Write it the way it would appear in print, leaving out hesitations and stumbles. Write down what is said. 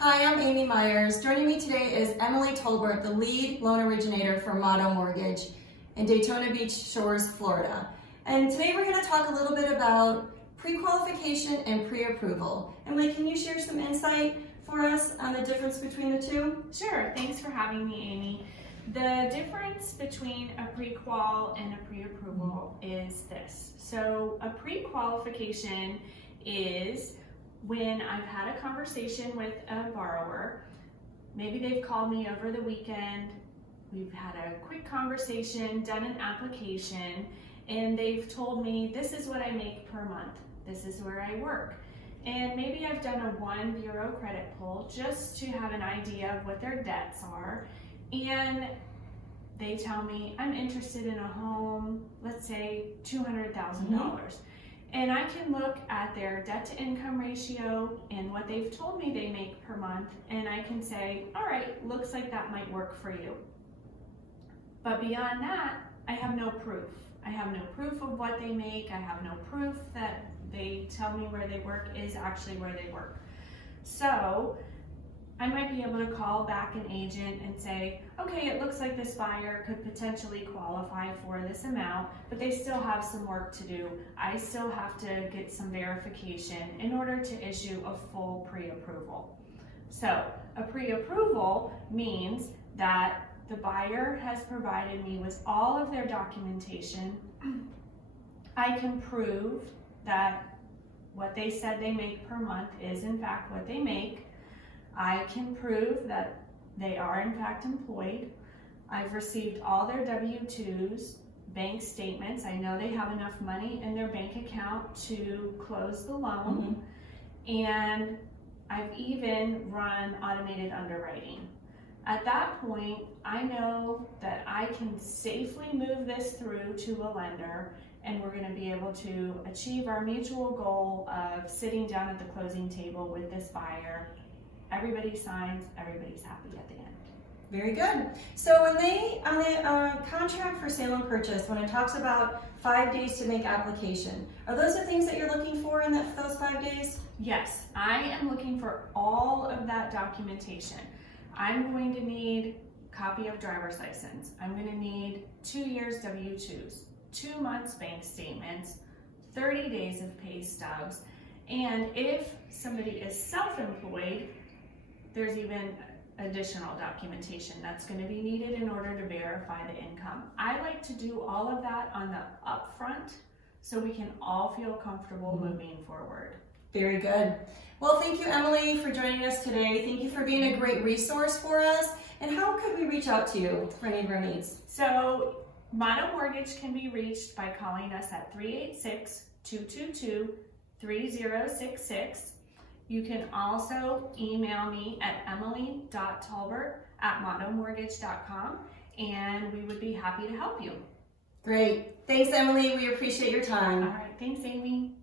Hi, I'm Amy Myers. Joining me today is Emily Tolbert, the lead loan originator for Motto Mortgage in Daytona Beach Shores, Florida. And today we're going to talk a little bit about pre-qualification and pre-approval. Emily, can you share some insight for us on the difference between the two? Sure, thanks for having me, Amy. The difference between a pre-qual and a pre-approval is this. So a pre-qualification is when I've had a conversation with a borrower, maybe they've called me over the weekend, we've had a quick conversation, done an application, and they've told me this is what I make per month, this is where I work. And maybe I've done a 1 bureau credit pull just to have an idea of what their debts are. And they tell me I'm interested in a home, let's say $200,000. And I can look at their debt to income ratio and what they've told me they make per month, and I can say, all right, looks like that might work for you. But beyond that, I have no proof. I have no proof of what they make. I have no proof that they tell me where they work is actually where they work. So I might be able to call back an agent and say, okay, it looks like this buyer could potentially qualify for this amount, but they still have some work to do. I still have to get some verification in order to issue a full pre-approval. So a pre-approval means that the buyer has provided me with all of their documentation. I can prove that what they said they make per month is in fact what they make. I can prove that they are in fact employed. I've received all their W-2s, bank statements. I know they have enough money in their bank account to close the loan. And I've even run automated underwriting. At that point, I know that I can safely move this through to a lender, and we're going to be able to achieve our mutual goal of sitting down at the closing table with this buyer. Everybody signs, everybody's happy at the end. Very good. So when on the contract for sale and purchase, when it talks about 5 days to make application, are those the things that you're looking for in those 5 days? Yes, I am looking for all of that documentation. I'm going to need a copy of driver's license. I'm going to need 2 years W-2s, 2 months bank statements, 30 days of pay stubs, and if somebody is self-employed, there's even additional documentation that's going to be needed in order to verify the income. I like to do all of that on the upfront so we can all feel comfortable moving forward. Very good. Well, thank you, Emily, for joining us today. Thank you for being a great resource for us. And how could we reach out to you for any of our needs? So, Motto Mortgage can be reached by calling us at 386-222-3066. You can also email me at emily.tolbert@mottomortgage.com, and we would be happy to help you. Great. Thanks, Emily. We appreciate your time. All right. Thanks, Amy.